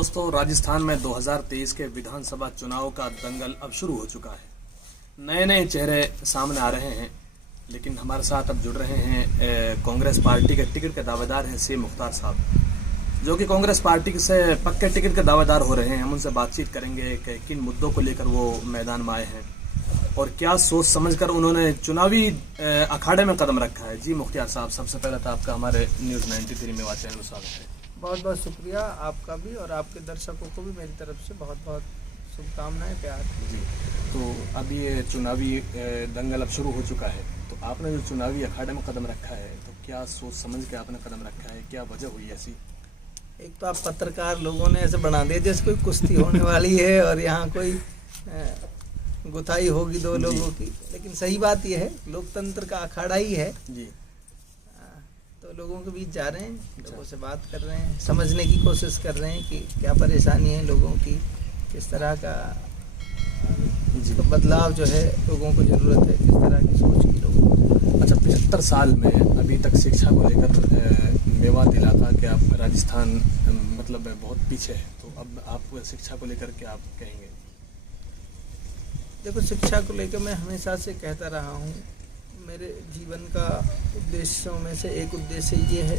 दोस्तों, राजस्थान में 2023 के विधानसभा चुनाव का दंगल अब शुरू हो चुका है। नए नए चेहरे सामने आ रहे हैं, लेकिन हमारे साथ अब जुड़ रहे हैं कांग्रेस पार्टी के टिकट के दावेदार हैं सी मुख्तार साहब, जो कि कांग्रेस पार्टी से पक्के टिकट के दावेदार हो रहे हैं। हम उनसे बातचीत करेंगे कि किन मुद्दों को लेकर वो मैदान में आए हैं और क्या सोच समझकर उन्होंने चुनावी अखाड़े में कदम रखा है। जी मुख्तार साहब, सबसे पहले तो आपका हमारे न्यूज़ 93 मेवा चैनल में स्वागत है। बहुत बहुत शुक्रिया आपका भी और आपके दर्शकों को भी मेरी तरफ से बहुत बहुत शुभकामनाएं, प्यार। जी, तो अब ये चुनावी दंगल अब शुरू हो चुका है, तो आपने जो चुनावी अखाड़े में कदम रखा है, तो क्या सोच समझ के आपने कदम रखा है, क्या वजह हुई ऐसी? एक तो आप पत्रकार लोगों ने ऐसे बना दिया जैसे कोई कुश्ती होने वाली है और यहाँ कोई गुथाई होगी दो लोगों की, लेकिन सही बात यह है लोकतंत्र का अखाड़ा ही है जी। तो लोगों के बीच जा रहे हैं, लोगों से बात कर रहे हैं, समझने की कोशिश कर रहे हैं कि क्या परेशानी है लोगों की, किस तरह का तो बदलाव जो है लोगों को ज़रूरत है, किस तरह की सोच की लोगों को। अच्छा, 75 साल में अभी तक शिक्षा को लेकर मेवात इलाका के आप राजस्थान मतलब बहुत पीछे है, तो अब आप शिक्षा को लेकर क्या आप कहेंगे? देखो, शिक्षा को लेकर मैं हमेशा से कहता रहा हूँ, मेरे जीवन का उद्देश्यों में से एक उद्देश्य ये है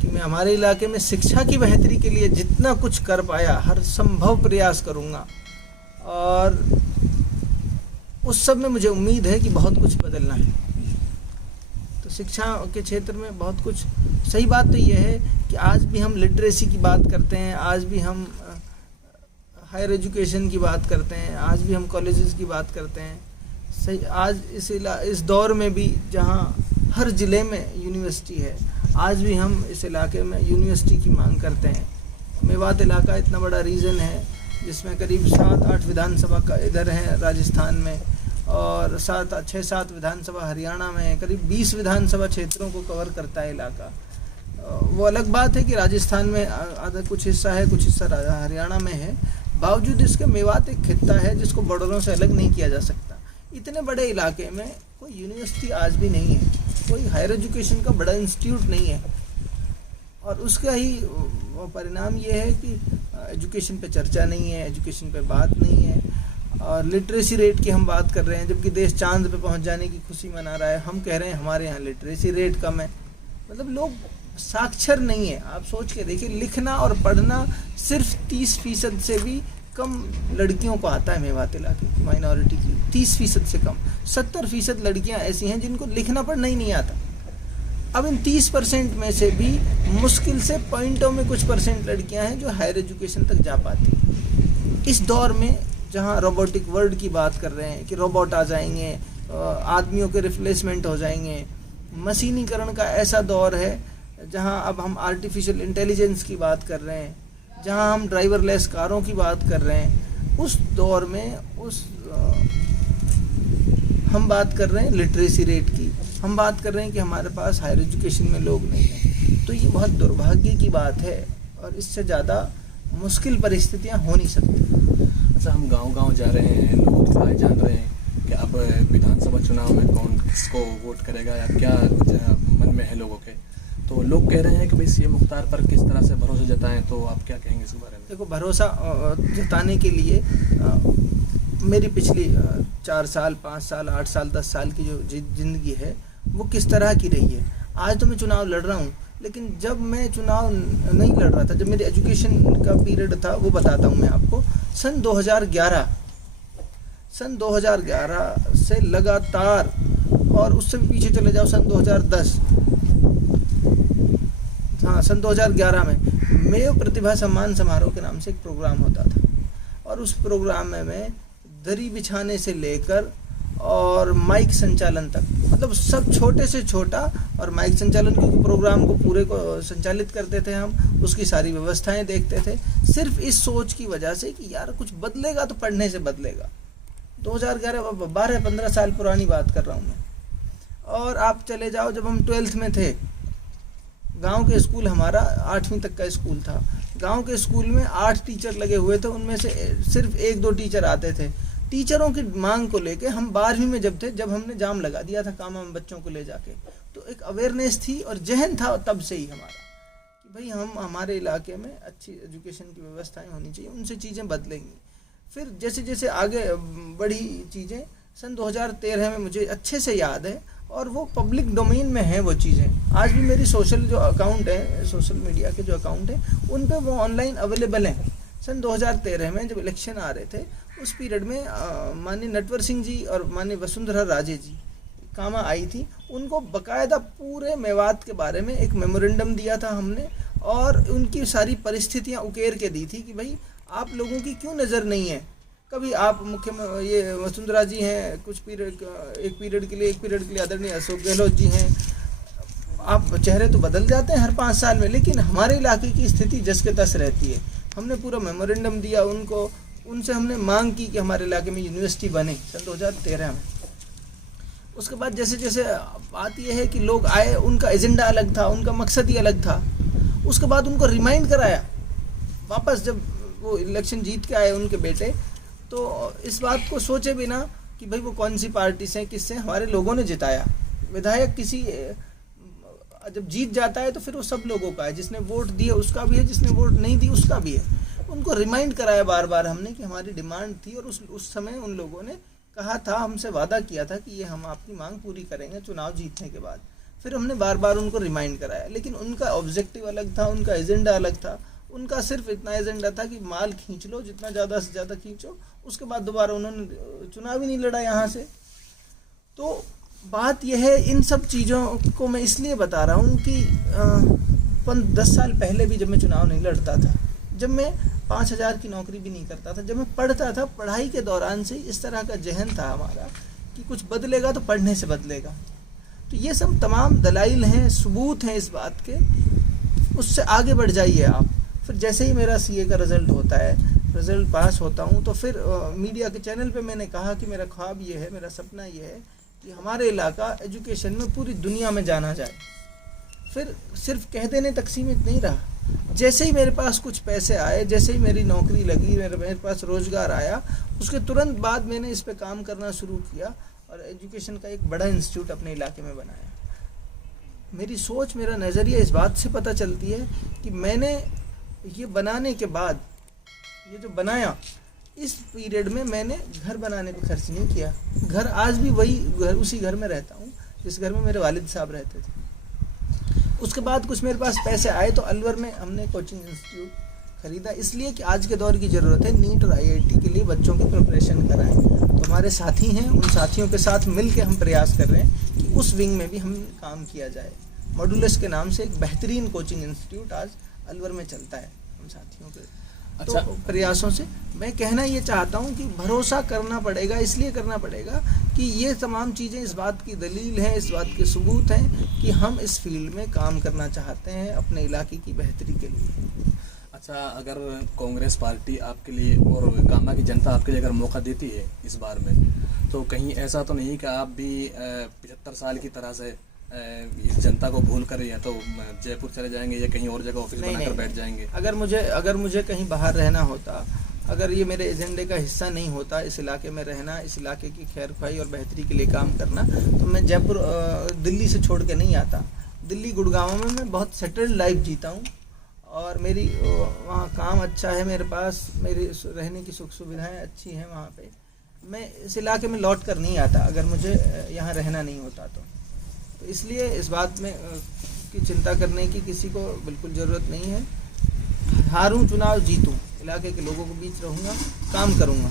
कि मैं हमारे इलाके में शिक्षा की बेहतरी के लिए जितना कुछ कर पाया हर संभव प्रयास करूँगा, और उस सब में मुझे उम्मीद है कि बहुत कुछ बदलना है। तो शिक्षा के क्षेत्र में बहुत कुछ, सही बात तो यह है कि आज भी हम लिटरेसी की बात करते हैं, आज भी हम हायर एजुकेशन की बात करते हैं, आज भी हम कॉलेजेस की बात करते हैं। सही, आज इस दौर में भी जहां हर ज़िले में यूनिवर्सिटी है, आज भी हम इस इलाके में यूनिवर्सिटी की मांग करते हैं। मेवात इलाका इतना बड़ा रीजन है जिसमें करीब 7-8 विधानसभा का इधर है राजस्थान में, और 6-7 विधानसभा हरियाणा में है, करीब 20 विधानसभा क्षेत्रों को कवर करता है इलाका। वो अलग बात है कि राजस्थान में आधा कुछ हिस्सा है, कुछ हिस्सा हरियाणा में है, बावजूद इसके मेवात एक खित्ता है जिसको बॉर्डरों से अलग नहीं किया जा सकता। इतने बड़े इलाके में कोई यूनिवर्सिटी आज भी नहीं है, कोई हायर एजुकेशन का बड़ा इंस्टीट्यूट नहीं है, और उसका ही वो परिणाम ये है कि एजुकेशन पे चर्चा नहीं है, एजुकेशन पे बात नहीं है, और लिटरेसी रेट की हम बात कर रहे हैं जबकि देश चांद पे पहुंच जाने की खुशी मना रहा है। हम कह रहे हैं हमारे यहाँ लिटरेसी रेट कम है, मतलब लोग साक्षर नहीं है। आप सोच के देखिए, लिखना और पढ़ना सिर्फ 30% से भी कम लड़कियों को आता है मेवात इलाके की माइनॉरिटी की, 30% से कम। 70% लड़कियां ऐसी हैं जिनको लिखना पढ़ना ही नहीं आता। अब इन 30% में से भी मुश्किल से पॉइंटों में कुछ परसेंट लड़कियां हैं जो हायर एजुकेशन तक जा पाती। इस दौर में जहां रोबोटिक वर्ल्ड की बात कर रहे हैं कि रोबोट आ जाएंगे, आदमियों के रिप्लेसमेंट हो जाएंगे, मशीनीकरण का ऐसा दौर है जहां अब हम आर्टिफिशियल इंटेलिजेंस की बात कर रहे हैं, जहां हम ड्राइवरलेस कारों की बात कर रहे हैं, उस दौर में हम बात कर रहे हैं लिटरेसी रेट की, हम बात कर रहे हैं कि हमारे पास हायर एजुकेशन में लोग नहीं हैं। तो ये बहुत दुर्भाग्य की बात है और इससे ज़्यादा मुश्किल परिस्थितियां हो नहीं सकती। अच्छा, हम गांव-गांव जा रहे हैं, लोगों की राय जान रहे हैं कि अब विधानसभा चुनाव में कौन किसको वोट करेगा या क्या मन में है लोगों के, तो लोग कह रहे हैं कि भाई सीएम मुख्तार पर किस तरह से भरोसा जताएं, तो आप क्या कहेंगे इस बारे में? देखो, भरोसा जताने के लिए मेरी पिछली 4 साल, 5 साल, 8 साल, 10 साल की जो जिंदगी है वो किस तरह की रही है। आज तो मैं चुनाव लड़ रहा हूँ, लेकिन जब मैं चुनाव नहीं लड़ रहा था, जब मेरी एजुकेशन का पीरियड था, वो बताता हूँ मैं आपको। सन 2011 से लगातार, और उससे भी पीछे चले जाओ सन 2010, हाँ सन 2011 में मेव प्रतिभा सम्मान समारोह के नाम से एक प्रोग्राम होता था, और उस प्रोग्राम में मैं दरी बिछाने से लेकर और माइक संचालन तक, मतलब सब छोटे से छोटा, और माइक संचालन क्योंकि प्रोग्राम को पूरे को संचालित करते थे हम, उसकी सारी व्यवस्थाएं देखते थे, सिर्फ इस सोच की वजह से कि यार कुछ बदलेगा तो पढ़ने से बदलेगा। 2011 12-15 साल पुरानी बात कर रहा हूँ मैं। और आप चले जाओ, जब हम 12th में थे, गांव के स्कूल, हमारा 8वीं तक का स्कूल था, गांव के स्कूल में 8 टीचर लगे हुए थे, उनमें से सिर्फ 1-2 टीचर आते थे। टीचरों की मांग को लेके हम 12वीं में जब थे, जब हमने जाम लगा दिया था काम हम बच्चों को ले जाके, तो एक अवेयरनेस थी और जहन था तब से ही हमारा कि भाई हम हमारे इलाके में अच्छी एजुकेशन की व्यवस्थाएं होनी चाहिए, उनसे चीज़ें बदलेंगी। फिर जैसे जैसे आगे बढ़ी चीज़ें, सन 2013 में मुझे अच्छे से याद है, और वो पब्लिक डोमेन में है वो चीज़ें। आज भी मेरी सोशल जो अकाउंट है, सोशल मीडिया के जो अकाउंट हैं, उन पे वो ऑनलाइन अवेलेबल हैं। सन 2013 में जब इलेक्शन आ रहे थे, उस पीरियड में माननीय नटवर सिंह जी और माननीय वसुंधरा राजे जी कामा आई थी, उनको बकायदा पूरे मेवात के बारे में एक मेमोरेंडम दिया था हमने, और उनकी सारी परिस्थितियां उकेर के दी थी कि भाई आप लोगों की क्यों नज़र नहीं है। कभी आप ये वसुंधरा जी हैं, कुछ पीरियड एक पीरियड के लिए आदरणीय अशोक गहलोत जी हैं, आप चेहरे तो बदल जाते हैं हर 5 साल में, लेकिन हमारे इलाके की स्थिति जस के तस रहती है। हमने पूरा मेमोरेंडम दिया उनको, उनसे हमने मांग की कि हमारे इलाके में यूनिवर्सिटी बने सन 2013 में। उसके बाद जैसे जैसे बात यह है कि लोग आए, उनका एजेंडा अलग था, उनका मकसद ही अलग था। उसके बाद उनको रिमाइंड कराया वापस, जब वो इलेक्शन जीत के आए उनके बेटे, तो इस बात को सोचे बिना कि भाई वो कौन सी पार्टी से, किससे, हमारे लोगों ने जिताया। विधायक किसी जब जीत जाता है तो फिर वो सब लोगों का है, जिसने वोट दिए उसका भी है, जिसने वोट नहीं दी उसका भी है। उनको रिमाइंड कराया बार बार हमने कि हमारी डिमांड थी, और उस समय उन लोगों ने कहा था, हमसे वादा किया था कि ये हम आपकी मांग पूरी करेंगे चुनाव जीतने के बाद। फिर हमने बार बार उनको रिमाइंड कराया, लेकिन उनका ऑब्जेक्टिव अलग था, उनका एजेंडा अलग था। उनका सिर्फ इतना एजेंडा था कि माल खींच लो, जितना ज़्यादा से ज़्यादा खींचो, उसके बाद दोबारा उन्होंने चुनाव ही नहीं लड़ा यहाँ से। तो बात यह है, इन सब चीज़ों को मैं इसलिए बता रहा हूँ कि 10 साल पहले भी जब मैं चुनाव नहीं लड़ता था, जब मैं 5,000 की नौकरी भी नहीं करता था, जब मैं पढ़ता था, पढ़ाई के दौरान से इस तरह का जहन था हमारा कि कुछ बदलेगा तो पढ़ने से बदलेगा। तो ये सब तमाम दलाइल हैं, सबूत हैं इस बात के, उससे आगे बढ़ जाइए आप। फिर जैसे ही मेरा सीए का रिज़ल्ट होता है, रिज़ल्ट पास होता हूँ, तो फिर मीडिया के चैनल पे मैंने कहा कि मेरा ख्वाब ये है, मेरा सपना ये है कि हमारे इलाका एजुकेशन में पूरी दुनिया में जाना जाए। फिर सिर्फ कह देने तक सीमित नहीं रहा। जैसे ही मेरे पास कुछ पैसे आए, जैसे ही मेरी नौकरी लगी, मेरे पास रोज़गार आया, उसके तुरंत बाद मैंने इस पे काम करना शुरू किया और एजुकेशन का एक बड़ा इंस्टीट्यूट अपने इलाके में बनाया। मेरी सोच, मेरा नज़रिया इस बात से पता चलती है कि मैंने ये बनाने के बाद, ये जो बनाया, इस पीरियड में मैंने घर बनाने पे खर्च नहीं किया। घर आज भी वही घर, उसी घर में रहता हूँ जिस घर में मेरे वालिद साहब रहते थे। उसके बाद कुछ मेरे पास पैसे आए तो अलवर में हमने कोचिंग इंस्टीट्यूट खरीदा, इसलिए कि आज के दौर की ज़रूरत है, नीट और आईआईटी के लिए बच्चों की प्रिपरेशन कराएं। तो हमारे साथी हैं, उन साथियों के साथ मिल के हम प्रयास कर रहे हैं कि उस विंग में भी हम काम किया जाए। मॉड्यूलस के नाम से एक बेहतरीन कोचिंग इंस्टीट्यूट आज अलवर में चलता है हम साथियों के अच्छा। तो प्रयासों से। मैं कहना ये चाहता हूँ कि भरोसा करना पड़ेगा, इसलिए करना पड़ेगा कि ये तमाम चीज़ें इस बात की दलील हैं, इस बात के सबूत हैं कि हम इस फील्ड में काम करना चाहते हैं अपने इलाके की बेहतरी के लिए। अच्छा, अगर कांग्रेस पार्टी आपके लिए और कामा की जनता आपके लिए अगर मौका देती है इस बार में, तो कहीं ऐसा तो नहीं कि आप भी 75 साल की तरह से इस जनता को भूल कर या तो जयपुर चले जाएंगे या कहीं और जगह ऑफिस बनाकर बैठ जाएंगे? अगर मुझे कहीं बाहर रहना होता, अगर ये मेरे एजेंडे का हिस्सा नहीं होता, इस इलाके में रहना, इस इलाके की खैर ख्वाही और बेहतरी के लिए काम करना, तो मैं जयपुर दिल्ली से छोड़ के नहीं आता। दिल्ली गुड़गांव में मैं बहुत सेटल्ड लाइफ जीता हूँ और मेरी वहाँ काम अच्छा है, मेरे पास मेरी रहने की सुख सुविधाएँ अच्छी हैं वहाँ पे। मैं इस इलाके में लौट कर नहीं आता अगर मुझे यहाँ रहना नहीं होता तो इसलिए इस बात में की चिंता करने की किसी को बिल्कुल ज़रूरत नहीं है। हारूं चुनाव जीतूं, इलाके के लोगों के बीच रहूँगा, काम करूँगा।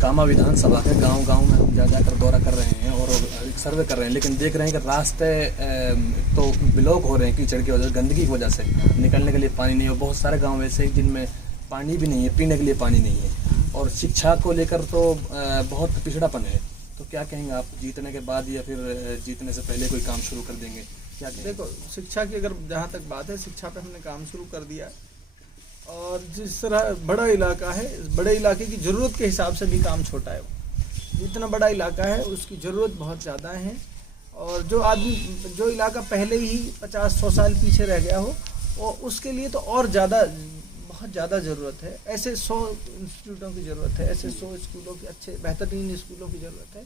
कामा विधानसभा के गांव-गांव में हम जाकर दौरा कर रहे हैं और एक सर्वे कर रहे हैं, लेकिन देख रहे हैं कि रास्ते तो ब्लॉक हो रहे हैं कीचड़ की वजह से, गंदगी की वजह से। निकलने के लिए पानी नहीं है। बहुत सारे गाँव ऐसे हैं जिनमें पानी भी नहीं है, पीने के लिए पानी नहीं है। और शिक्षा को लेकर तो बहुत पिछड़ापन है। तो क्या कहेंगे आप, जीतने के बाद या फिर जीतने से पहले कोई काम शुरू कर देंगे? क्या कहेंगे? देखो, शिक्षा की अगर जहाँ तक बात है, शिक्षा पे हमने काम शुरू कर दिया और जिस तरह बड़ा इलाका है, इस बड़े इलाके की ज़रूरत के हिसाब से भी काम छोटा है। जितना बड़ा इलाका है उसकी ज़रूरत बहुत ज़्यादा है और जो इलाका पहले ही 50-100 साल पीछे रह गया हो, और उसके लिए तो और बहुत ज़्यादा ज़रूरत है। ऐसे 100 इंस्टीट्यूटों की ज़रूरत है, ऐसे 100 स्कूलों की, अच्छे बेहतरीन स्कूलों की ज़रूरत है।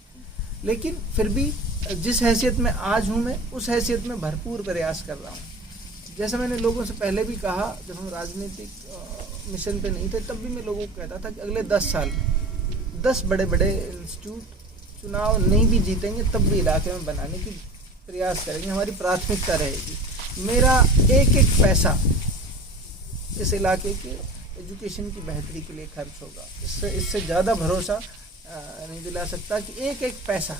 लेकिन फिर भी जिस हैसियत में आज हूँ मैं, उस हैसियत में भरपूर प्रयास कर रहा हूँ। जैसे मैंने लोगों से पहले भी कहा, जब हम राजनीतिक मिशन पे नहीं थे तब भी मैं लोगों को कहता था कि अगले 10 साल 10 बड़े बड़े इंस्टीट्यूट चुनाव नहीं भी जीतेंगे तब भी इलाके में बनाने की प्रयास करेंगे, हमारी प्राथमिकता रहेगी। मेरा एक एक पैसा इस इलाके के एजुकेशन की बेहतरी के लिए खर्च होगा। इससे ज़्यादा भरोसा नहीं दिला सकता कि एक एक पैसा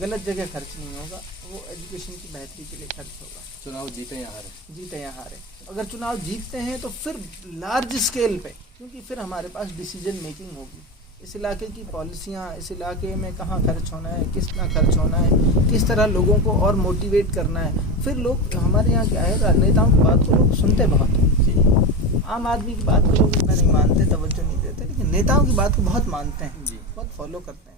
गलत जगह खर्च नहीं होगा, वो एजुकेशन की बेहतरी के लिए खर्च होगा। चुनाव जीते या हारे, जीते या हारे, अगर चुनाव जीतते हैं तो फिर लार्ज स्केल पे, क्योंकि फिर हमारे पास डिसीजन मेकिंग होगी। इस इलाके की पॉलिसियाँ, इस इलाके में कहाँ खर्च होना है, कितना खर्च होना है, किस तरह लोगों को और मोटिवेट करना है। फिर लोग, हमारे यहाँ क्या है, राजनेताओं की बात को लोग सुनते बहुत हैं। आम आदमी की बात को लोग इतना नहीं मानते, तवज्जो नहीं देते, लेकिन नेताओं की बात को बहुत मानते हैं, बहुत फॉलो करते हैं।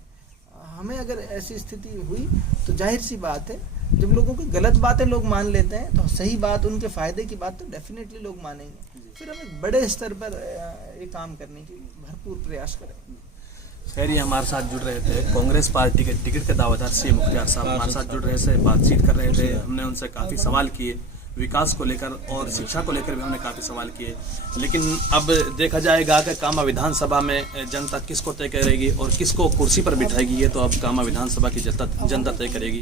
हमें अगर ऐसी स्थिति हुई तो जाहिर सी बात है, जब लोगों की गलत बातें लोग मान लेते हैं तो सही बात, उनके फ़ायदे की बात तो डेफिनेटली लोग मानेंगे। फिर हम बड़े स्तर पर ये काम करने की भरपूर प्रयास करेंगे। खैर, ये हमारे साथ जुड़ रहे थे कांग्रेस पार्टी के टिकट के दावेदार सी मुख्तार साहब हमारे साथ जुड़ रहे थे, बातचीत कर रहे थे। हमने उनसे काफ़ी सवाल किए, विकास को लेकर और शिक्षा को लेकर भी हमने काफ़ी सवाल किए। लेकिन अब देखा जाएगा कि कामा विधानसभा में जनता किसको तय करेगी और किसको कुर्सी पर बिठाएगी, ये तो अब कामा विधानसभा की जनता तय करेगी।